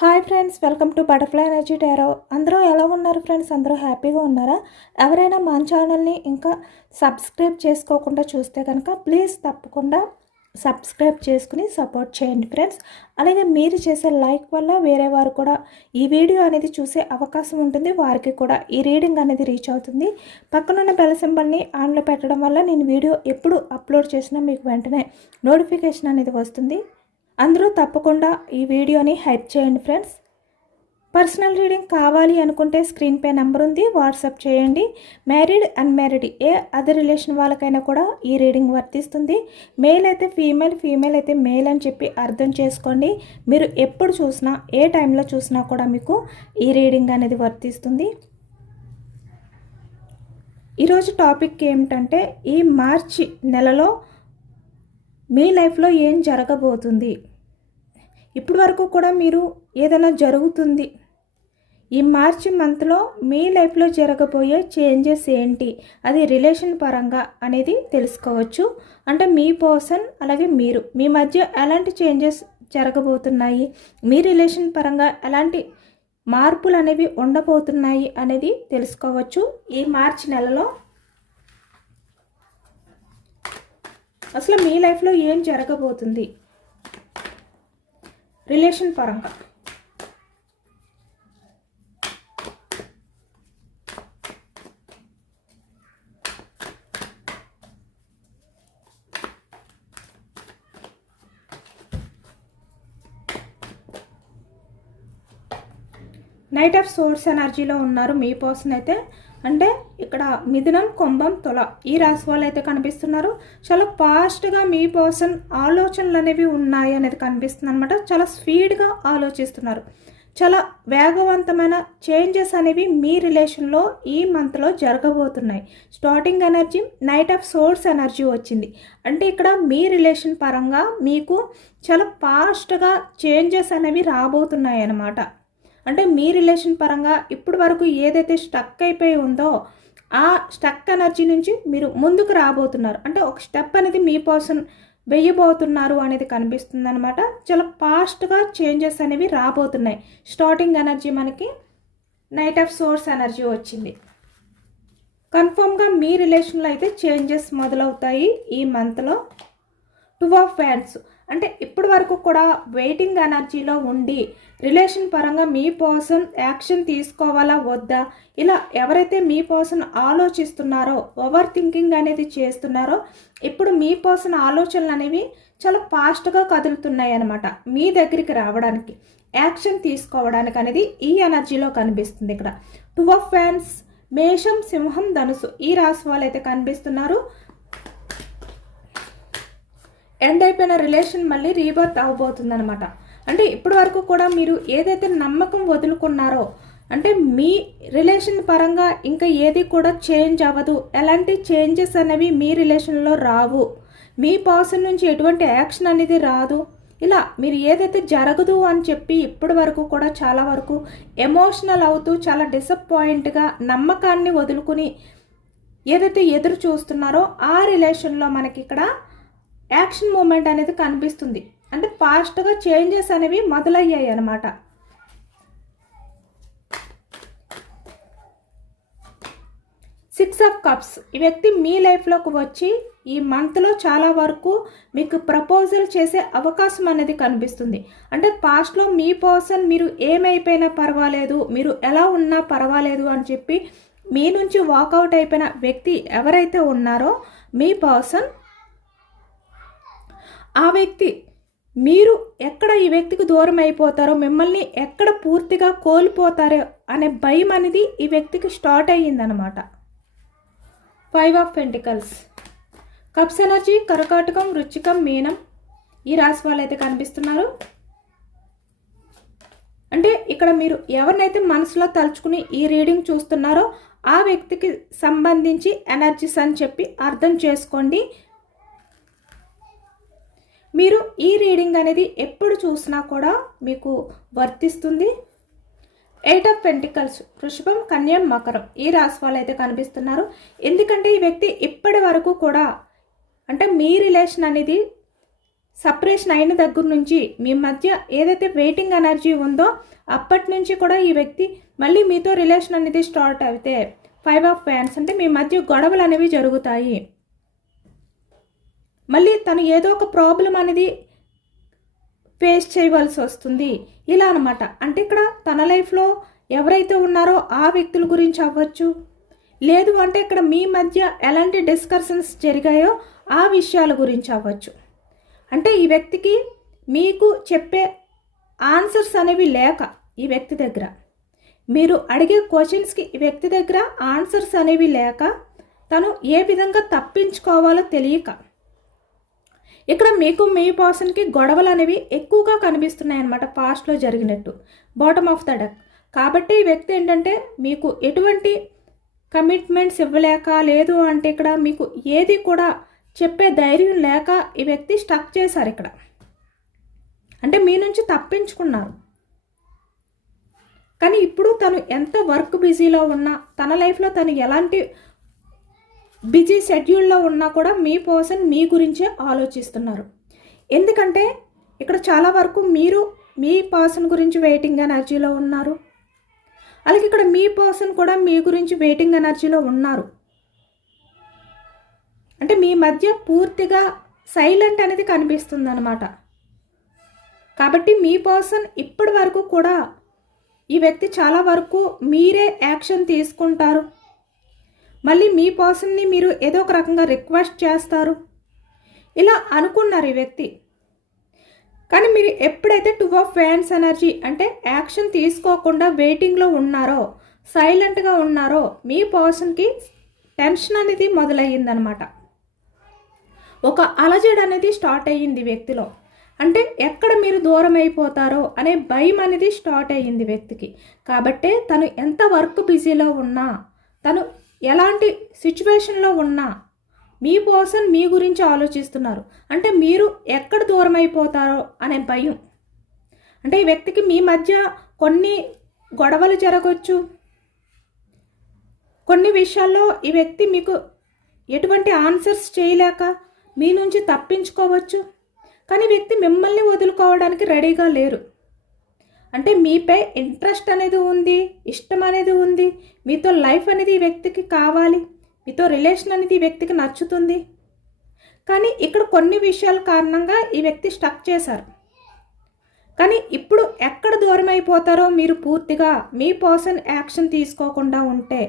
Hi friends, welcome to butterfly energy tarot. అందరూ ఎలా ఉన్నారు ఫ్రెండ్స్? అందరూ హ్యాపీగా ఉన్నారా? ఎవరైనా మన ఛానల్ని ఇంకా సబ్స్క్రైబ్ చేసుకోకుండా చూస్తే కనుక ప్లీజ్ తప్పకుండా సబ్స్క్రైబ్ చేసుకుని సపోర్ట్ చేయండి ఫ్రెండ్స్. అలాగే మీరు చేసే లైక్ వల్ల వేరే వారు కూడా ఈ వీడియో అనేది చూసే అవకాశం ఉంటుంది, వారికి కూడా ఈ రీడింగ్ అనేది రీచ్ అవుతుంది. పక్కనున్న బెల్ సింబల్ని ఆన్లో పెట్టడం వల్ల నేను వీడియో ఎప్పుడు అప్లోడ్ చేసినా మీకు వెంటనే నోటిఫికేషన్ అనేది వస్తుంది. అందరూ తప్పకుండా ఈ వీడియోని హైప్ చేయండి ఫ్రెండ్స్. పర్సనల్ రీడింగ్ కావాలి అనుకుంటే స్క్రీన్ పై నెంబర్ ఉంది, వాట్సాప్ చేయండి. మ్యారీడ్ అన్మ్యారీడ్ ఏ అదర్ రిలేషన్ వాళ్ళకైనా కూడా ఈ రీడింగ్ వర్తిస్తుంది. మేల్ అయితే ఫీమేల్, ఫీమేల్ అయితే మేల్ అని చెప్పి అర్థం చేసుకోండి. మీరు ఎప్పుడు చూసినా ఏ టైంలో చూసినా కూడా మీకు ఈ రీడింగ్ అనేది వర్తిస్తుంది. ఈరోజు టాపిక్ ఏమిటంటే ఈ మార్చి నెలలో మీ లైఫ్లో ఏం జరగబోతుంది, ఇప్పటి వరకు కూడా మీరు ఏదైనా జరుగుతుంది, ఈ మార్చి మంత్లో మీ లైఫ్లో జరగబోయే చేంజెస్ ఏంటి, అది రిలేషన్ పరంగా అనేది తెలుసుకోవచ్చు. అంటే మీ పర్సన్ అలాగే మీరు మీ మధ్య ఎలాంటి చేంజెస్ జరగబోతున్నాయి, మీ రిలేషన్ పరంగా ఎలాంటి మార్పులు అనేవి ఉండబోతున్నాయి అనేది తెలుసుకోవచ్చు. ఈ మార్చి నెలలో అసలు మీ లైఫ్లో ఏం జరగబోతుంది రిలేషన్ పరంగా. నైట్ ఆఫ్ సోర్స్ ఎనర్జీలో ఉన్నారు మీ పర్సన్ అయితే. అంటే ఇక్కడ మిథునం, కుంభం, తుల ఈ రాశి వాళ్ళు అయితే కనిపిస్తున్నారు. చాలా ఫాస్ట్గా మీ పర్సన్ ఆలోచనలు అనేవి ఉన్నాయి అనేది కనిపిస్తుంది అనమాట. చాలా స్పీడ్గా ఆలోచిస్తున్నారు. చాలా వేగవంతమైన చేంజెస్ అనేవి మీ రిలేషన్లో ఈ మంత్లో జరగబోతున్నాయి. Starting energy knight of swords energy వచ్చింది. అంటే ఇక్కడ మీ రిలేషన్ పరంగా మీకు చాలా ఫాస్ట్గా చేంజెస్ అనేవి రాబోతున్నాయి అన్నమాట. అంటే మీ రిలేషన్ పరంగా ఇప్పటి వరకు ఏదైతే స్టక్ అయిపోయి ఉందో ఆ స్టక్ ఎనర్జీ నుంచి మీరు ముందుకు రాబోతున్నారు. అంటే ఒక స్టెప్ అనేది మీ పర్సన్ వేయబోతున్నారు అనేది కనిపిస్తుంది అనమాట. చాలా ఫాస్ట్గా చేంజెస్ అనేవి రాబోతున్నాయి. స్టార్టింగ్ ఎనర్జీ మనకి నైట్ ఆఫ్ సోర్స్ ఎనర్జీ వచ్చింది. కన్ఫర్మ్గా మీ రిలేషన్లో అయితే చేంజెస్ మొదలవుతాయి ఈ మంత్లో. టూ ఆఫ్ వ్యాండ్స్ అంటే ఇప్పటి వరకు కూడా వెయిటింగ్ ఎనర్జీలో ఉండి రిలేషన్ పరంగా మీ పర్సన్ యాక్షన్ తీసుకోవాలా వద్దా, ఇలా ఎవరైతే మీ పర్సన్ ఆలోచిస్తున్నారో ఓవర్ థింకింగ్ అనేది చేస్తున్నారో ఇప్పుడు మీ పర్సన్ ఆలోచనలు అనేవి చాలా ఫాస్ట్గా కదులుతున్నాయి అన్నమాట. మీ దగ్గరికి రావడానికి యాక్షన్ తీసుకోవడానికి అనేది ఈ ఎనర్జీలో కనిపిస్తుంది. ఇక్కడ టూ ఆఫ్ వ్యాండ్స్ మేషం, సింహం, ధనుసు ఈ రాశి వాళ్ళు అయితే కనిపిస్తున్నారు. ఎండ్ అయిపోయిన రిలేషన్ మళ్ళీ రీబర్త్ అవబోతుంది అనమాట. అంటే ఇప్పటి వరకు కూడా మీరు ఏదైతే నమ్మకం వదులుకున్నారో, అంటే మీ రిలేషన్ పరంగా ఇంకా ఏది కూడా చేంజ్ అవ్వదు, ఎలాంటి చేంజెస్ అనేవి మీ రిలేషన్లో రావు, మీ పర్సన్ నుంచి ఎటువంటి యాక్షన్ అనేది రాదు, ఇలా మీరు ఏదైతే జరగదు అని చెప్పి ఇప్పటి వరకు కూడా చాలా వరకు ఎమోషనల్ అవుతూ చాలా డిసప్పాయింట్గా నమ్మకాన్ని వదులుకుని ఏదైతే ఎదురు చూస్తున్నారో ఆ రిలేషన్లో మనకి ఇక్కడ యాక్షన్ మూమెంట్ అనేది కనిపిస్తుంది. అంటే ఫాస్ట్గా చేంజెస్ అనేవి మొదలయ్యాయి అన్నమాట. సిక్స్ ఆఫ్ కప్స్ ఈ వ్యక్తి మీ లైఫ్లోకి వచ్చి ఈ మంత్లో చాలా వరకు మీకు ప్రపోజల్ చేసే అవకాశం అనేది కనిపిస్తుంది. అంటే పాస్ట్లో మీ పర్సన్ మీరు ఏమైపోయినా పర్వాలేదు, మీరు ఎలా ఉన్నా పర్వాలేదు అని చెప్పి మీ నుంచి వాకౌట్ అయిపోయిన వ్యక్తి ఎవరైతే ఉన్నారో మీ పర్సన్, ఆ వ్యక్తి మీరు ఎక్కడ ఈ వ్యక్తికి దూరం అయిపోతారో, మిమ్మల్ని ఎక్కడ పూర్తిగా కోల్పోతారో అనే భయం అనేది ఈ వ్యక్తికి స్టార్ట్ అయ్యిందనమాట. Five of pentacles cups energy కర్కాటకం, వృశ్చికం, మీనం ఈ రాశి వాళ్ళు అయితే కనిపిస్తున్నారు. అంటే ఇక్కడ మీరు ఎవరినైతే మనసులో తలుచుకుని ఈ రీడింగ్ చూస్తున్నారో ఆ వ్యక్తికి సంబంధించి ఎనర్జీస్ అని చెప్పి అర్థం చేసుకోండి. మీరు ఈ రీడింగ్ అనేది ఎప్పుడు చూసినా కూడా మీకు వర్తిస్తుంది. ఎయిట్ ఆఫ్ పెంటికల్స్ వృషభం, కన్య, మకరం ఈ రాశి వాళ్ళు అయితే కనిపిస్తున్నారు. ఎందుకంటే ఈ వ్యక్తి ఇప్పటి వరకు కూడా అంటే మీ రిలేషన్ అనేది సపరేషన్ అయిన దగ్గర నుంచి మీ మధ్య ఏదైతే వెయిటింగ్ ఎనర్జీ ఉందో అప్పటి నుంచి కూడా ఈ వ్యక్తి మళ్ళీ మీతో రిలేషన్ అనేది స్టార్ట్ అయితే 5 ఆఫ్ వ్యాండ్స్ అంటే మీ మధ్య గొడవలు అనేవి జరుగుతాయి. మళ్ళీ తను ఏదో ఒక ప్రాబ్లం అనేది ఫేస్ చేయవలసి వస్తుంది ఇలా అనమాట. అంటే ఇక్కడ తన లైఫ్లో ఎవరైతే ఉన్నారో ఆ వ్యక్తుల గురించి అవ్వచ్చు, లేదు అంటే ఇక్కడ మీ మధ్య ఎలాంటి డిస్కషన్స్ జరిగాయో ఆ విషయాల గురించి అవ్వచ్చు. అంటే ఈ వ్యక్తికి మీకు చెప్పే ఆన్సర్స్ అనేవి లేక ఈ వ్యక్తి దగ్గర, మీరు అడిగే క్వశ్చన్స్కి ఈ వ్యక్తి దగ్గర ఆన్సర్స్ అనేవి లేక తను ఏ విధంగా తప్పించుకోవాలో తెలియక ఇక్కడ మీకు మీ పర్సన్కి గొడవలు అనేవి ఎక్కువగా కనిపిస్తున్నాయి అన్నమాట పాస్ట్లో జరిగినట్టు, బాటమ్ ఆఫ్ ద డెక్. కాబట్టి ఈ వ్యక్తి ఏంటంటే మీకు ఎటువంటి కమిట్మెంట్స్ ఇవ్వలేక, లేదు అంటే ఇక్కడ మీకు ఏది కూడా చెప్పే ధైర్యం లేక ఈ వ్యక్తి స్టక్ చేశారు ఇక్కడ. అంటే మీ నుంచి తప్పించుకున్నారు. కానీ ఇప్పుడు తను ఎంత వర్క్ బిజీలో ఉన్నా, తన లైఫ్లో తను ఎలాంటి బిజీ షెడ్యూల్లో ఉన్నా కూడా మీ పర్సన్ మీ గురించే ఆలోచిస్తున్నారు. ఎందుకంటే ఇక్కడ చాలా వరకు మీరు మీ పర్సన్ గురించి వెయిటింగ్ ఎనర్జీలో ఉన్నారు, అలాగే ఇక్కడ మీ పర్సన్ కూడా మీ గురించి వెయిటింగ్ ఎనర్జీలో ఉన్నారు. అంటే మీ మధ్య పూర్తిగా సైలెంట్ అనేది కనిపిస్తుంది అన్నమాట. కాబట్టి మీ పర్సన్ ఇప్పటి వరకు కూడా ఈ వ్యక్తి చాలా వరకు మీరే యాక్షన్ తీసుకుంటారు, మళ్ళీ మీ పర్సన్ని మీరు ఏదో ఒక రకంగా రిక్వెస్ట్ చేస్తారు ఇలా అనుకున్నారు ఈ వ్యక్తి. కానీ మీరు ఎప్పుడైతే 2 ఆఫ్ వ్యాండ్స్ ఎనర్జీ అంటే యాక్షన్ తీసుకోకుండా వెయిటింగ్లో ఉన్నారో, సైలెంట్గా ఉన్నారో, మీ పర్సన్కి టెన్షన్ అనేది మొదలయ్యిందనమాట. ఒక అలజడి అనేది స్టార్ట్ అయ్యింది వ్యక్తిలో. అంటే ఎక్కడ మీరు దూరం అయిపోతారో అనే భయం అనేది స్టార్ట్ అయ్యింది వ్యక్తికి. కాబట్టే తను ఎంత వర్క్ బిజీలో ఉన్నా, తను ఎలాంటి సిచ్యువేషన్లో ఉన్నా మీ పర్సన్ మీ గురించి ఆలోచిస్తున్నారు. అంటే మీరు ఎక్కడ దూరం అయిపోతారో అనే భయం. అంటే ఈ వ్యక్తికి మీ మధ్య కొన్ని గొడవలు జరగవచ్చు, కొన్ని విషయాల్లో ఈ వ్యక్తి మీకు ఎటువంటి ఆన్సర్స్ చేయలేక మీ నుంచి తప్పించుకోవచ్చు. కానీ వ్యక్తి మిమ్మల్ని వదులుకోవడానికి రెడీగా లేరు. అంటే మీపై ఇంట్రెస్ట్ అనేది ఉంది, ఇష్టం అనేది ఉంది, మీతో లైఫ్ అనేది ఈ వ్యక్తికి కావాలి, మీతో రిలేషన్ అనేది ఈ వ్యక్తికి నచ్చుతుంది. కానీ ఇక్కడ కొన్ని విషయాల కారణంగా ఈ వ్యక్తి స్టక్ చేశారు. కానీ ఇప్పుడు ఎక్కడ దూరం అయిపోతారో మీరు పూర్తిగా మీ పర్సన్ యాక్షన్ తీసుకోకుండా ఉంటే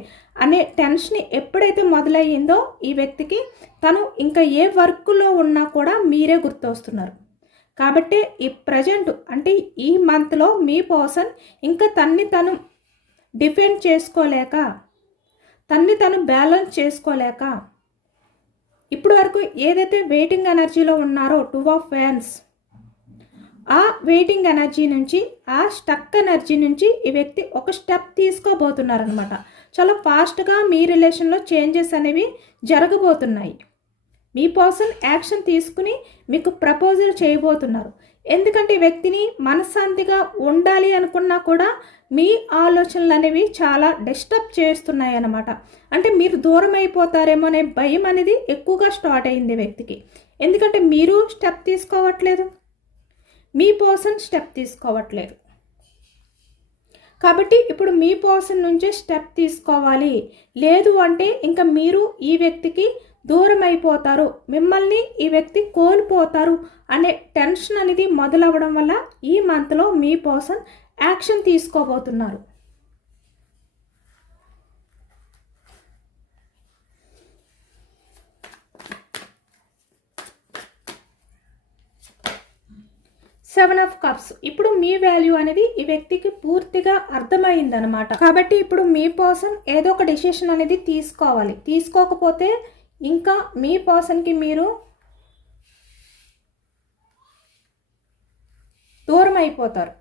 అనే టెన్షన్ ఎప్పుడైతే మొదలయ్యిందో ఈ వ్యక్తికి తను ఇంకా ఏ వర్క్లో ఉన్నా కూడా మీరే గుర్తొస్తున్నారు. కాబట్టి ఈ ప్రజెంట్ అంటే ఈ మంత్లో మీ పర్సన్ ఇంకా తన్ని తను డిఫెండ్ చేసుకోలేక, తన్ని తను బ్యాలెన్స్ చేసుకోలేక ఇప్పుడు వరకు ఏదైతే వెయిటింగ్ ఎనర్జీలో ఉన్నారో 2 ఆఫ్ వ్యాండ్స్, ఆ వెయిటింగ్ ఎనర్జీ నుంచి, ఆ స్టక్ ఎనర్జీ నుంచి ఈ వ్యక్తి ఒక స్టెప్ తీసుకోబోతున్నారనమాట. చాలా ఫాస్ట్గా మీ రిలేషన్లో చేంజెస్ అనేవి జరగబోతున్నాయి. మీ పర్సన్ యాక్షన్ తీసుకుని మీకు ప్రపోజల్ చేయబోతున్నారు. ఎందుకంటే ఈ వ్యక్తిని మనశ్శాంతిగా ఉండాలి అనుకున్నా కూడా మీ ఆలోచనలు అనేవి చాలా డిస్టర్బ్ చేస్తున్నాయి అన్నమాట. అంటే మీరు దూరం అయిపోతారేమో అనే భయం అనేది ఎక్కువగా స్టార్ట్ అయింది వ్యక్తికి. ఎందుకంటే మీరు స్టెప్ తీసుకోవట్లేదు, మీ పర్సన్ స్టెప్ తీసుకోవట్లేదు. కాబట్టి ఇప్పుడు మీ పర్సన్ నుంచే స్టెప్ తీసుకోవాలి, లేదు అంటే ఇంకా మీరు ఈ వ్యక్తికి దూరం అయిపోతారు, మిమ్మల్ని ఈ వ్యక్తి కోల్పోతారు అనే టెన్షన్ అనేది మొదలవ్వడం వల్ల ఈ మంత్లో మీ పర్సన్ యాక్షన్ తీసుకోబోతున్నారు. Seven of cups. ఇప్పుడు మీ వాల్యూ అనేది ఈ వ్యక్తికి పూర్తిగా అర్థమైందనమాట. కాబట్టి ఇప్పుడు మీ పర్సన్ ఏదో ఒక డెసిషన్ అనేది తీసుకోవాలి. తీసుకోకపోతే ఇంకా మీ పర్సన్కి మీరు దూరం అయిపోతారు.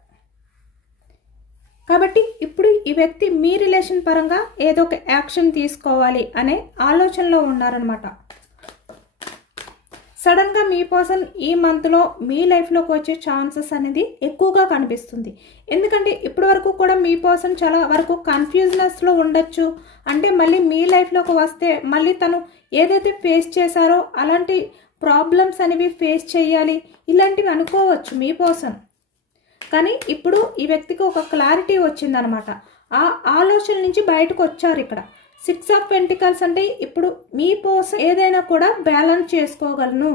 కాబట్టి ఇప్పుడు ఈ వ్యక్తి మీ రిలేషన్ పరంగా ఏదో ఒక యాక్షన్ తీసుకోవాలి అనే ఆలోచనలో ఉన్నారనమాట. సడన్గా మీ పర్సన్ ఈ మంత్లో మీ లైఫ్లోకి వచ్చే ఛాన్సెస్ అనేది ఎక్కువగా కనిపిస్తుంది. ఎందుకంటే ఇప్పటి వరకు కూడా మీ పర్సన్ చాలా వరకు కన్ఫ్యూజనెస్లో ఉండొచ్చు. అంటే మళ్ళీ మీ లైఫ్లోకి వస్తే మళ్ళీ తను ఏదైతే ఫేస్ చేశారో అలాంటి ప్రాబ్లమ్స్ అనేవి ఫేస్ చేయాలి, ఇలాంటివి అనుకోవచ్చు మీ పర్సన్. కానీ ఇప్పుడు ఈ వ్యక్తికి ఒక క్లారిటీ వచ్చిందనమాట. ఆ ఆలోచన నుంచి బయటకు వచ్చారు. ఇక్కడ 6 ఆఫ్ పెంటికల్స్ అంటే ఇప్పుడు మీ పర్సన్ ఏదైనా కూడా బ్యాలెన్స్ చేసుకోగలను,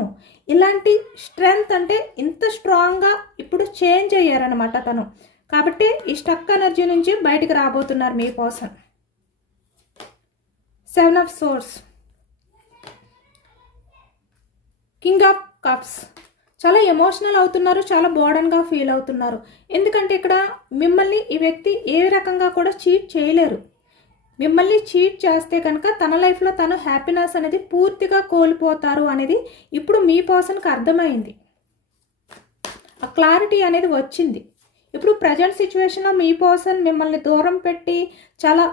ఇలాంటి స్ట్రెంగ్త్ అంటే ఇంత స్ట్రాంగ్గా ఇప్పుడు చేంజ్ అయ్యారనమాట తను. కాబట్టి ఈ స్టక్ ఎనర్జీ నుంచి బయటకు రాబోతున్నారు మీ person. 7 of swords, king of cups. చాలా ఎమోషనల్ అవుతున్నారు, చాలా బర్డెన్గా ఫీల్ అవుతున్నారు. ఎందుకంటే ఇక్కడ మిమ్మల్ని ఈ వ్యక్తి ఏ రకంగా కూడా చీట్ చేయలేరు. మిమ్మల్ని చీట్ చేస్తే కనుక తన లైఫ్లో తను హ్యాపీనెస్ అనేది పూర్తిగా కోల్పోతారు అనేది ఇప్పుడు మీ పర్సన్కి అర్థమైంది. ఆ క్లారిటీ అనేది వచ్చింది. ఇప్పుడు ప్రజెంట్ సిచ్యువేషన్లో మీ పర్సన్ మిమ్మల్ని దూరం పెట్టి చాలా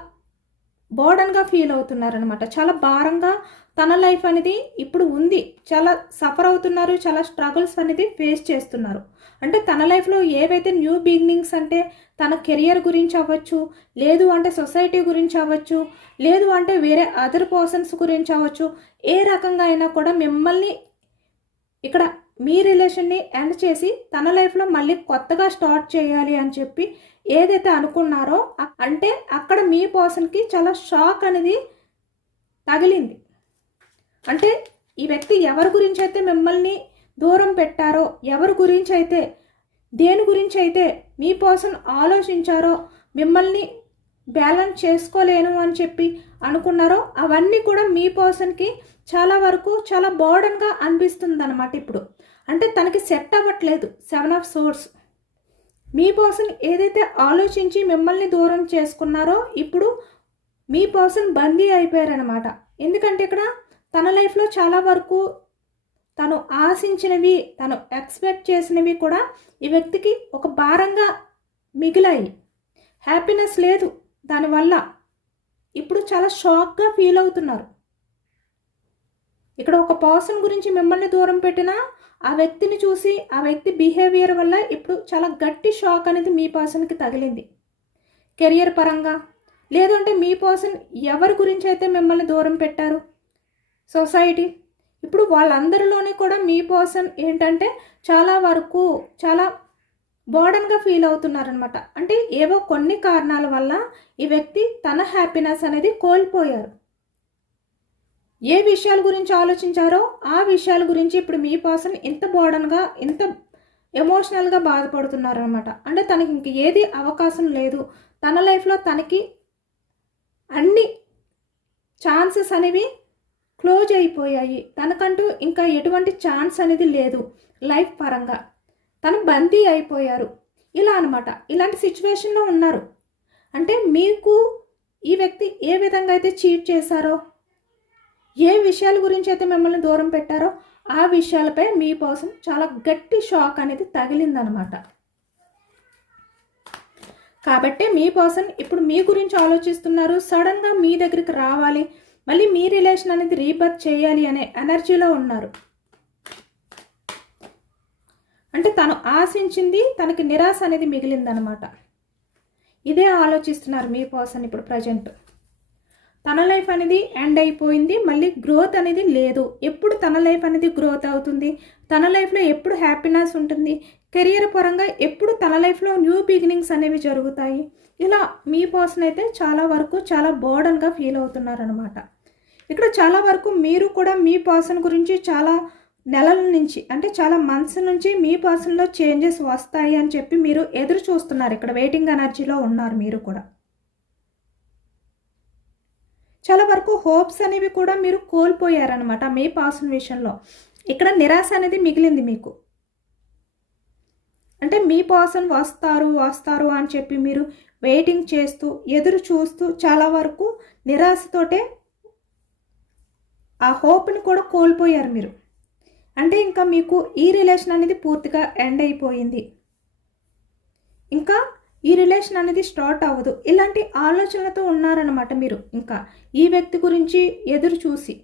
బర్డెన్గా ఫీల్ అవుతున్నారనమాట. చాలా భారంగా తన లైఫ్ అనేది ఇప్పుడు ఉంది. చాలా సఫర్ అవుతున్నారు, చాలా స్ట్రగుల్స్ అనేది ఫేస్ చేస్తున్నారు. అంటే తన లైఫ్లో ఏవైతే న్యూ బిగినింగ్స్ అంటే తన కెరియర్ గురించి అవ్వచ్చు, లేదు అంటే సొసైటీ గురించి అవ్వచ్చు, లేదు అంటే వేరే అదర్ పర్సన్స్ గురించి అవ్వచ్చు, ఏ రకంగా అయినా కూడా మిమ్మల్ని ఇక్కడ మీ రిలేషన్ని ఎండ్ చేసి తన లైఫ్లో మళ్ళీ కొత్తగా స్టార్ట్ చేయాలి అని చెప్పి ఏదైతే అనుకున్నారో అంటే అక్కడ మీ పర్సన్కి చాలా షాక్ అనేది తగిలింది. అంటే ఈ వ్యక్తి ఎవరి గురించి అయితే మిమ్మల్ని దూరం పెట్టారో, ఎవరి గురించి అయితే దేని గురించి అయితే మీ పర్సన్ ఆలోచించారో, మిమ్మల్ని బ్యాలెన్స్ చేసుకోలేను అని చెప్పి అనుకున్నారో అవన్నీ కూడా మీ పర్సన్కి చాలా వరకు చాలా బర్డెన్గా అనిపిస్తుంది అనమాట. ఇప్పుడు అంటే తనకి సెట్ అవ్వట్లేదు. 7 ఆఫ్ సోర్స్, మీ పర్సన్ ఏదైతే ఆలోచించి మిమ్మల్ని దూరం చేసుకున్నారో ఇప్పుడు మీ పర్సన్ బందీ అయిపోయారనమాట. ఎందుకంటే ఇక్కడ తన లైఫ్లో చాలా వరకు తను ఆశించినవి, తను ఎక్స్పెక్ట్ చేసినవి కూడా ఈ వ్యక్తికి ఒక భారంగా మిగిలాయి. హ్యాపీనెస్ లేదు దానివల్ల. ఇప్పుడు చాలా షాక్గా ఫీల్ అవుతున్నారు. ఇక్కడ ఒక పర్సన్ గురించి మిమ్మల్ని దూరం పెట్టినా ఆ వ్యక్తిని చూసి ఆ వ్యక్తి బిహేవియర్ వల్ల ఇప్పుడు చాలా గట్టి షాక్ అనేది మీ పర్సన్కి తగిలింది. కెరియర్ పరంగా, లేదంటే మీ పర్సన్ ఎవరి గురించి అయితే మిమ్మల్ని దూరం పెట్టారు, సొసైటీ, ఇప్పుడు వాళ్ళందరిలోనే కూడా మీ పర్సన్ ఏంటంటే చాలా వరకు చాలా బర్డెన్గా ఫీల్ అవుతున్నారనమాట. అంటే ఏవో కొన్ని కారణాల వల్ల ఈ వ్యక్తి తన హ్యాపీనెస్ అనేది కోల్పోయారు. ఏ విషయాల గురించి ఆలోచించారో ఆ విషయాల గురించి ఇప్పుడు మీ పర్సన్ ఇంత బర్డెన్గా ఇంత ఎమోషనల్గా బాధపడుతున్నారనమాట. అంటే తనకి ఇంక ఏది అవకాశం లేదు. తన లైఫ్లో తనకి అన్ని ఛాన్సెస్ అనేవి క్లోజ్ అయిపోయాయి. తనకంటూ ఇంకా ఎటువంటి ఛాన్స్ అనేది లేదు లైఫ్ పరంగా. తను బందీ అయిపోయారు ఇలా అనమాట. ఇలాంటి సిచ్యువేషన్లో ఉన్నారు. అంటే మీకు ఈ వ్యక్తి ఏ విధంగా అయితే చీట్ చేశారో, ఏ విషయాల గురించి అయితే మిమ్మల్ని దూరం పెట్టారో ఆ విషయాలపై మీ పర్సన్ చాలా గట్టి షాక్ అనేది తగిలిందనమాట. కాబట్టి మీ పర్సన్ ఇప్పుడు మీ గురించి ఆలోచిస్తున్నారు. సడన్గా మీ దగ్గరికి రావాలి, మళ్ళీ మీ రిలేషన్ అనేది రీబర్త్ చేయాలి అనే ఎనర్జీలో ఉన్నారు. అంటే తను ఆశించింది తనకి నిరాశ అనేది మిగిలిందనమాట. ఇదే ఆలోచిస్తున్నారు మీ పర్సన్ ఇప్పుడు ప్రజెంట్. తన లైఫ్ అనేది ఎండ్ అయిపోయింది, మళ్ళీ గ్రోత్ అనేది లేదు. ఎప్పుడు తన లైఫ్ అనేది గ్రోత్ అవుతుంది, తన లైఫ్లో ఎప్పుడు హ్యాపీనెస్ ఉంటుంది, కెరియర్ పరంగా ఎప్పుడు తన లైఫ్లో న్యూ బిగినింగ్స్ అనేవి జరుగుతాయి. ఇలా మీ పర్సన్ అయితే చాలా వరకు చాలా బర్డెన్గా ఫీల్ అవుతున్నారనమాట. ఇక్కడ చాలా వరకు మీరు కూడా మీ పర్సన్ గురించి చాలా నెలల నుంచి అంటే చాలా మంత్స్ నుంచి మీ పర్సన్లో చేంజెస్ వస్తాయి అని చెప్పి మీరు ఎదురు చూస్తున్నారు. ఇక్కడ వెయిటింగ్ ఎనర్జీలో ఉన్నారు మీరు కూడా. చాలా వరకు హోప్స్ అనేవి కూడా మీరు కోల్పోయారనమాట మీ పర్సన్ విషయంలో. ఇక్కడ నిరాశ అనేది మిగిలింది మీకు. అంటే మీ పర్సన్ వస్తారు అని చెప్పి మీరు వెయిటింగ్ చేస్తూ ఎదురు చూస్తూ చాలా వరకు నిరాశతోటే ఆ హోప్ని కూడా కోల్పోయారు మీరు. అంటే ఇంకా మీకు ఈ రిలేషన్ అనేది పూర్తిగా ఎండ్ అయిపోయింది, ఇంకా ఈ రిలేషన్ అనేది స్టార్ట్ అవ్వదు, ఇలాంటి ఆలోచనలతో ఉన్నారన్నమాట మీరు ఇంకా ఈ వ్యక్తి గురించి ఎదురు చూసి.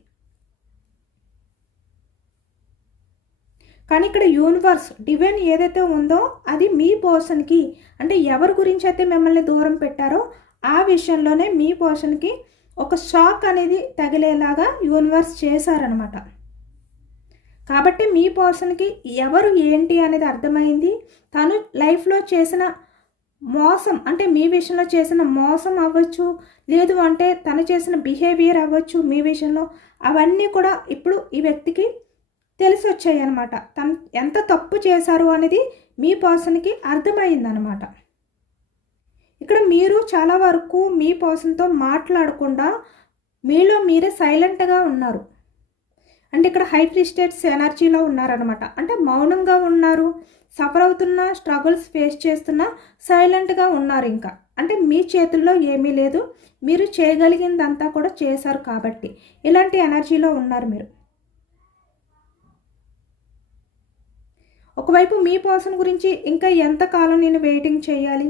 కానీ ఇక్కడ యూనివర్స్ డివైన్ ఏదైతే ఉందో అది మీ పర్సన్కి అంటే ఎవరి గురించి అయితే మిమ్మల్ని దూరం పెట్టారో ఆ విషయంలోనే మీ పర్సన్కి ఒక షాక్ అనేది తగిలేలాగా యూనివర్స్ చేశారనమాట. కాబట్టి మీ పర్సన్కి ఎవరు ఏంటి అనేది అర్థమైంది. తను లైఫ్లో చేసిన మోసం, అంటే మీ విషయంలో చేసిన మోసం అవ్వచ్చు, లేదు అంటే తను చేసిన బిహేవియర్ అవ్వచ్చు మీ విషయంలో, అవన్నీ కూడా ఇప్పుడు ఈ వ్యక్తికి తెలిసి వచ్చాయి అనమాట. తను ఎంత తప్పు చేశారు అనేది మీ పర్సన్కి అర్థమైందనమాట. ఇక్కడ మీరు చాలా వరకు మీ పర్సన్తో మాట్లాడకుండా మీలో మీరే సైలెంట్గా ఉన్నారు. అంటే ఇక్కడ హై ప్రిస్టెడ్స్ ఎనర్జీలో ఉన్నారనమాట. అంటే మౌనంగా ఉన్నారు, సఫర్ అవుతున్నా, స్ట్రగుల్స్ ఫేస్ చేస్తున్నా సైలెంట్గా ఉన్నారు. ఇంకా అంటే మీ చేతుల్లో ఏమీ లేదు, మీరు చేయగలిగిందంతా కూడా చేశారు కాబట్టి ఇలాంటి ఎనర్జీలో ఉన్నారు మీరు. ఒకవైపు మీ పర్సన్ గురించి ఇంకా ఎంతకాలం నేను వెయిటింగ్ చేయాలి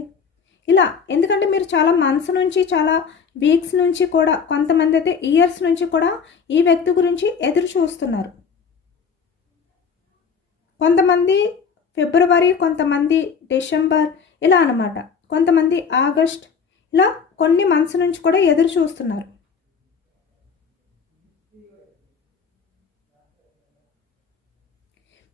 ఇలా, ఎందుకంటే మీరు చాలా మంత్స్ నుంచి, చాలా వీక్స్ నుంచి కూడా, కొంతమంది అయితే ఇయర్స్ నుంచి కూడా ఈ వ్యక్తి గురించి ఎదురు చూస్తున్నారు. కొంతమంది ఫిబ్రవరి, కొంతమంది డిసెంబర్ ఇలా అన్నమాట, కొంతమంది ఆగస్ట్, ఇలా కొన్ని మంత్స్ నుంచి కూడా ఎదురు చూస్తున్నారు.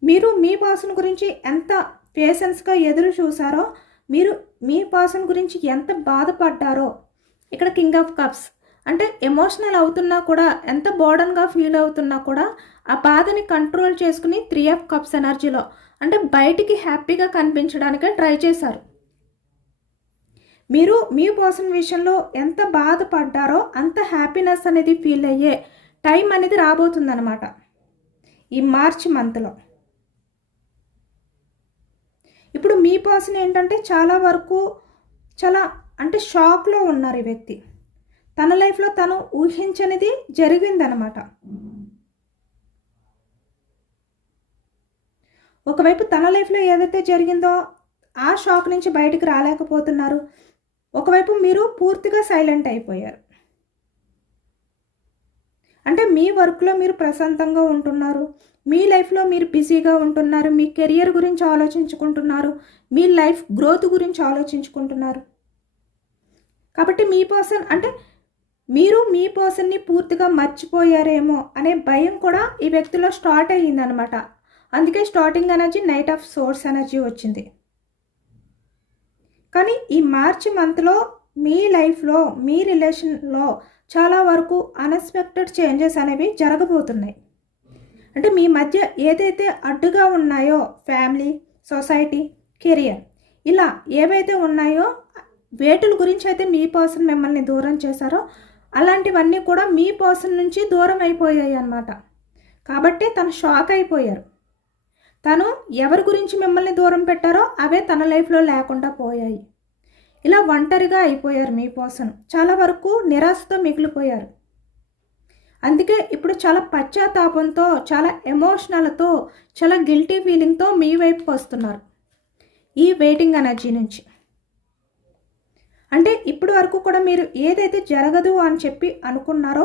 మీరు మీ పర్సన్ గురించి ఎంత పేషెన్స్గా ఎదురు చూసారో, మీరు మీ పర్సన్ గురించి ఎంత బాధపడ్డారో. ఇక్కడ కింగ్ ఆఫ్ కప్స్ అంటే ఎమోషనల్ అవుతున్నా కూడా, ఎంత బర్డన్గా ఫీల్ అవుతున్నా కూడా ఆ బాధని కంట్రోల్ చేసుకుని 3 ఆఫ్ కప్స్ ఎనర్జీలో అంటే బయటికి హ్యాపీగా కనిపించడానికే ట్రై చేశారు. మీరు మీ పర్సన్ విషయంలో ఎంత బాధపడ్డారో అంత హ్యాపీనెస్ అనేది ఫీల్ అయ్యే టైం అనేది రాబోతుందన్నమాట ఈ మార్చ్ మంత్లో. ఇప్పుడు మీ పర్సన్ ఏంటంటే చాలా వరకు చాలా అంటే షాక్లో ఉన్నారు ఈ వ్యక్తి. తన లైఫ్లో తను ఊహించనిది జరిగిందనమాట. ఒకవైపు తన లైఫ్లో ఏదైతే జరిగిందో ఆ షాక్ నుంచి బయటికి రాలేకపోతున్నారు. ఒకవైపు మీరు పూర్తిగా సైలెంట్ అయిపోయారు. అంటే మీ వర్క్లో మీరు ప్రశాంతంగా ఉంటున్నారు, మీ లైఫ్లో మీరు బిజీగా ఉంటున్నారు, మీ కెరియర్ గురించి ఆలోచించుకుంటున్నారు, మీ లైఫ్ గ్రోత్ గురించి ఆలోచించుకుంటున్నారు. కాబట్టి మీ పర్సన్ అంటే మీరు మీ పర్సన్ని పూర్తిగా మర్చిపోయారేమో అనే భయం కూడా ఈ వ్యక్తిలో స్టార్ట్ అయ్యిందనమాట. అందుకే starting energy knight of swords energy వచ్చింది. కానీ ఈ మార్చి మంత్లో మీ లైఫ్లో, మీ రిలేషన్లో చాలా వరకు అన్ఎక్స్పెక్టెడ్ చేంజెస్ అనేవి జరగబోతున్నాయి. అంటే మీ మధ్య ఏదైతే అడ్డుగా ఉన్నాయో, ఫ్యామిలీ, సొసైటీ, కెరియర్, ఇలా ఏవైతే ఉన్నాయో వేటుల గురించి అయితే మీ పర్సన్ మిమ్మల్ని దూరం చేశారో అలాంటివన్నీ కూడా మీ పర్సన్ నుంచి దూరం అయిపోయాయి అన్నమాట. కాబట్టి తను షాక్ అయిపోయారు. తను ఎవరి గురించి మిమ్మల్ని దూరం పెట్టారో అవే తన లైఫ్లో లేకుండా పోయాయి. ఇలా ఒంటరిగా అయిపోయారు మీ పర్సన్. చాలా వరకు నిరాశతో మిగిలిపోయారు. అందుకే ఇప్పుడు చాలా పశ్చాత్తాపంతో, చాలా ఎమోషనల్తో, చాలా గిల్టీ ఫీలింగ్తో మీ వైపుకి వస్తున్నారు ఈ వెయిటింగ్ ఎనర్జీ నుంచి. అంటే ఇప్పటి వరకు కూడా మీరు ఏదైతే జరగదు అని చెప్పి అనుకున్నారో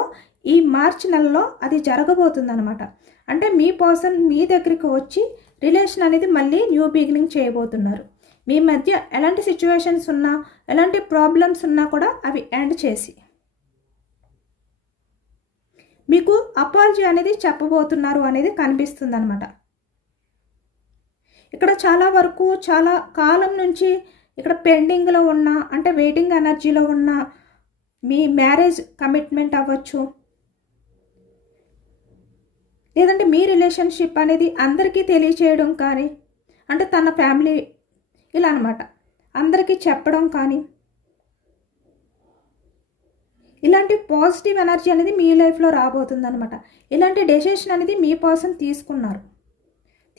ఈ మార్చి నెలలో అది జరగబోతుందన్నమాట. అంటే మీ పర్సన్ మీ దగ్గరికి వచ్చి రిలేషన్ అనేది మళ్ళీ న్యూ బిగినింగ్ చేయబోతున్నారు. మీ మధ్య ఎలాంటి సిచ్యువేషన్స్ ఉన్నా, ఎలాంటి ప్రాబ్లమ్స్ ఉన్నా కూడా అవి ఎండ్ చేసి మీకు అపాలజీ అనేది చెప్పబోతున్నారు అనేది కనిపిస్తుంది అనమాట. ఇక్కడ చాలా వరకు చాలా కాలం నుంచి ఇక్కడ పెండింగ్లో ఉన్న, అంటే వెయిటింగ్ ఎనర్జీలో ఉన్న మీ మ్యారేజ్ కమిట్మెంట్ అవ్వచ్చు, లేదంటే మీ రిలేషన్షిప్ అనేది అందరికీ తెలియచేయడం కానీ, అంటే తన ఫ్యామిలీ ఇలా అనమాట అందరికీ చెప్పడం కానీ, ఇలాంటి పాజిటివ్ ఎనర్జీ అనేది మీ లైఫ్లో రాబోతుందన్నమాట. ఇలాంటి డెసిషన్ అనేది మీ పర్సన్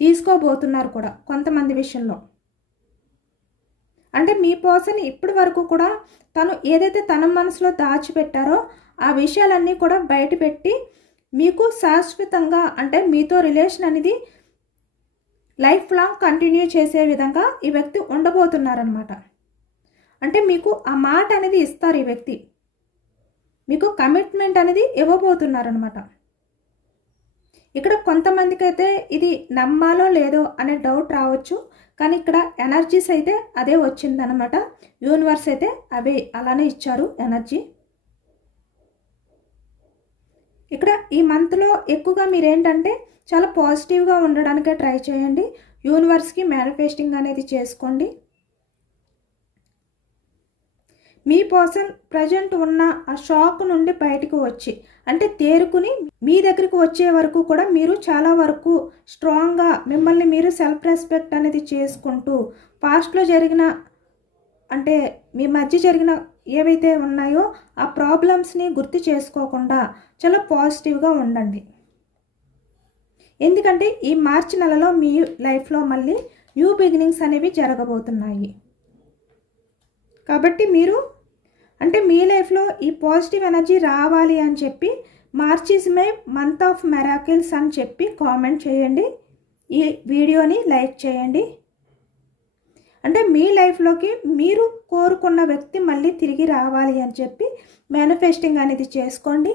తీసుకోబోతున్నారు కూడా కొంతమంది విషయంలో. అంటే మీ పర్సన్ ఇప్పటి వరకు కూడా తను ఏదైతే తన మనసులో దాచిపెట్టారో ఆ విషయాలన్నీ కూడా బయటపెట్టి మీకు శాశ్వతంగా, అంటే మీతో రిలేషన్ అనేది లైఫ్ లాంగ్ కంటిన్యూ చేసే విధంగా ఈ వ్యక్తి ఉండబోతున్నారనమాట. అంటే మీకు ఆ మాట అనేది ఇస్తారు ఈ వ్యక్తి, మీకు కమిట్మెంట్ అనేది ఇవ్వబోతున్నారనమాట. ఇక్కడ కొంతమందికి అయితే ఇది నమ్మాలో లేదో అనే డౌట్ రావచ్చు, కానీ ఇక్కడ ఎనర్జీస్ అయితే అదే వచ్చిందనమాట. యూనివర్స్ అయితే అవే అలానే ఇచ్చారు ఎనర్జీ. ఇక్కడ ఈ మంత్లో ఎక్కువగా మీరేంటంటే చాలా పాజిటివ్గా ఉండడానికే ట్రై చేయండి. యూనివర్స్కి మేనిఫెస్టింగ్ అనేది చేసుకోండి. మీ పర్సన్ ప్రజెంట్ ఉన్న ఆ షాక్ నుండి బయటకు వచ్చి అంటే తేరుకుని మీ దగ్గరికి వచ్చే వరకు కూడా మీరు చాలా వరకు స్ట్రాంగ్గా మిమ్మల్ని మీరు సెల్ఫ్ రెస్పెక్ట్ అనేది చేసుకుంటూ పాస్ట్లో జరిగిన అంటే మీ మధ్య జరిగిన ఏవైతే ఉన్నాయో ఆ ప్రాబ్లమ్స్ని గుర్తు చేసుకోకుండా చాలా పాజిటివ్గా ఉండండి. ఎందుకంటే ఈ మార్చి నెలలో మీ లైఫ్లో మళ్ళీ న్యూ బిగినింగ్స్ అనేవి జరగబోతున్నాయి. కాబట్టి మీరు అంటే మీ లైఫ్లో ఈ పాజిటివ్ ఎనర్జీ రావాలి అని చెప్పి March is my month of miracles అని చెప్పి కామెంట్ చేయండి. ఈ వీడియోని లైక్ చేయండి. అంటే మీ లైఫ్లోకి మీరు కోరుకున్న వ్యక్తి మళ్ళీ తిరిగి రావాలి అని చెప్పి మేనిఫెస్టింగ్ అనేది చేసుకోండి.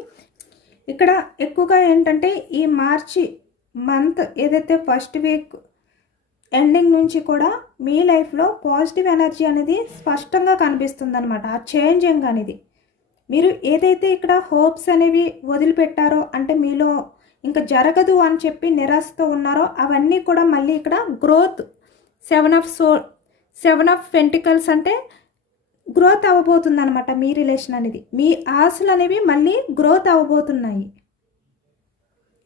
ఇక్కడ ఎక్కువగా ఏంటంటే ఈ మార్చి మంత్ ఏదైతే ఫస్ట్ వీక్ ఎండింగ్ నుంచి కూడా మీ లైఫ్లో పాజిటివ్ ఎనర్జీ అనేది స్పష్టంగా కనిపిస్తుంది అనమాట. ఆ చేంజింగ్ అనేది మీరు ఏదైతే ఇక్కడ హోప్స్ అనేవి వదిలిపెట్టారో అంటే మీలో ఇంకా జరగదు అని చెప్పి నిరాశతో ఉన్నారో అవన్నీ కూడా మళ్ళీ ఇక్కడ గ్రోత్ సెవెన్ ఆఫ్ పెంటికల్స్ అంటే గ్రోత్ అవ్వబోతుంది అనమాట. మీ రిలేషన్ అనేది మీ ఆశలు అనేవి మళ్ళీ గ్రోత్ అవ్వబోతున్నాయి.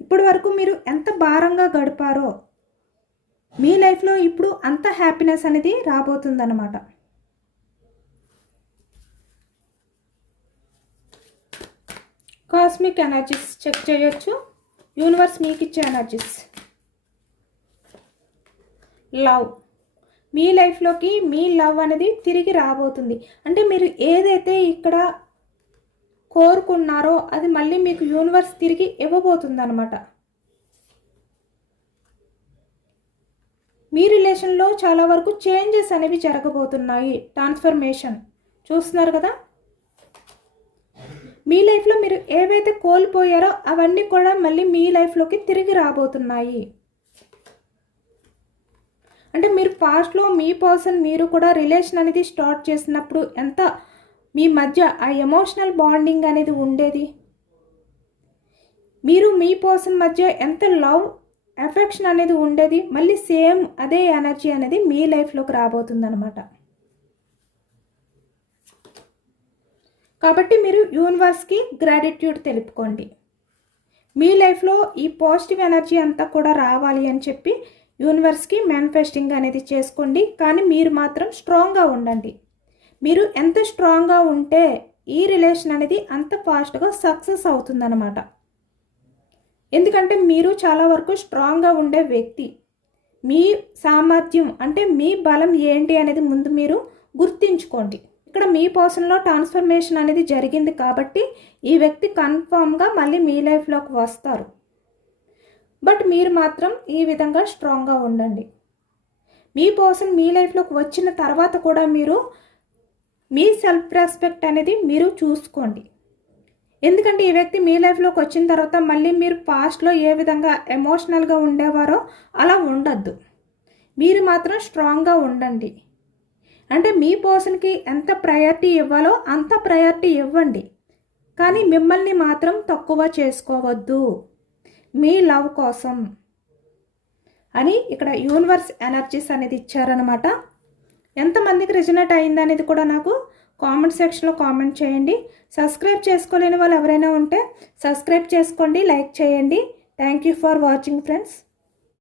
ఇప్పటి వరకు మీరు ఎంత భారంగా గడిపారో మీ లైఫ్లో ఇప్పుడు అంత హ్యాపీనెస్ అనేది రాబోతుందన్నమాట. కాస్మిక్ ఎనర్జీస్ చెక్ చేయొచ్చు. యూనివర్స్ మీకు ఇచ్చే ఎనర్జీస్. లవ్, మీ లైఫ్లోకి మీ లవ్ అనేది తిరిగి రాబోతుంది. అంటే మీరు ఏదైతే ఇక్కడ కోరుకున్నారో అది మళ్ళీ మీకు యూనివర్స్ తిరిగి ఇవ్వబోతుంది అనమాట. మీ రిలేషన్లో చాలా వరకు చేంజెస్ అనేవి జరగబోతున్నాయి. ట్రాన్స్ఫర్మేషన్ చూస్తున్నారు కదా. మీ లైఫ్లో మీరు ఏవైతే కోల్పోయారో అవన్నీ కూడా మళ్ళీ మీ లైఫ్లోకి తిరిగి రాబోతున్నాయి. అంటే మీరు పాస్ట్లో మీ పర్సన్ మీరు కూడా రిలేషన్ అనేది స్టార్ట్ చేసినప్పుడు ఎంత మీ మధ్య ఆ ఎమోషనల్ బాండింగ్ అనేది ఉండేది, మీరు మీ పర్సన్ మధ్య ఎంత లవ్ ఎఫెక్షన్ అనేది ఉండేది, మళ్ళీ సేమ్ అదే ఎనర్జీ అనేది మీ లైఫ్లోకి రాబోతుందన్నమాట. కాబట్టి మీరు యూనివర్స్కి గ్రాటిట్యూడ్ తెలుపుకోండి. మీ లైఫ్లో ఈ పాజిటివ్ ఎనర్జీ అంతా కూడా రావాలి అని చెప్పి యూనివర్స్కి మేనిఫెస్టింగ్ అనేది చేసుకోండి. కానీ మీరు మాత్రం స్ట్రాంగ్గా ఉండండి. మీరు ఎంత స్ట్రాంగ్గా ఉంటే ఈ రిలేషన్ అనేది అంత ఫాస్ట్గా సక్సెస్ అవుతుందన్నమాట. ఎందుకంటే మీరు చాలా వరకు స్ట్రాంగ్గా ఉండే వ్యక్తి. మీ సామర్థ్యం అంటే మీ బలం ఏంటి అనేది ముందు మీరు గుర్తించుకోండి. ఇక్కడ మీ పర్సన్లో ట్రాన్స్ఫర్మేషన్ అనేది జరిగింది కాబట్టి ఈ వ్యక్తి కన్ఫామ్గా మళ్ళీ మీ లైఫ్లోకి వస్తారు. బట్ మీరు మాత్రం ఈ విధంగా స్ట్రాంగ్గా ఉండండి. మీ పర్సన్ మీ లైఫ్లోకి వచ్చిన తర్వాత కూడా మీరు మీ సెల్ఫ్ రెస్పెక్ట్ అనేది మీరు చూసుకోండి. ఎందుకంటే ఈ వ్యక్తి మీ లైఫ్లోకి వచ్చిన తర్వాత మళ్ళీ మీరు పాస్ట్లో ఏ విధంగా ఎమోషనల్గా ఉండేవారో అలా ఉండద్దు. మీరు మాత్రం స్ట్రాంగ్గా ఉండండి. అంటే మీ పర్సన్కి ఎంత ప్రయారిటీ ఇవ్వాలో అంత ప్రయారిటీ ఇవ్వండి. కానీ మిమ్మల్ని మాత్రం తక్కువ చేసుకోవద్దు మీ లవ్ కోసం అని ఇక్కడ యూనివర్స్ ఎనర్జీస్ అనేది ఇచ్చారనమాట. ఎంతమందికి రిజనేట్ అయింది అనేది కూడా నాకు కామెంట్ సెక్షన్లో కామెంట్ చేయండి. సబ్స్క్రైబ్ చేసుకోలేని వాళ్ళు ఎవరైనా ఉంటే సబ్స్క్రైబ్ చేసుకోండి, లైక్ చేయండి. Thank you for watching friends.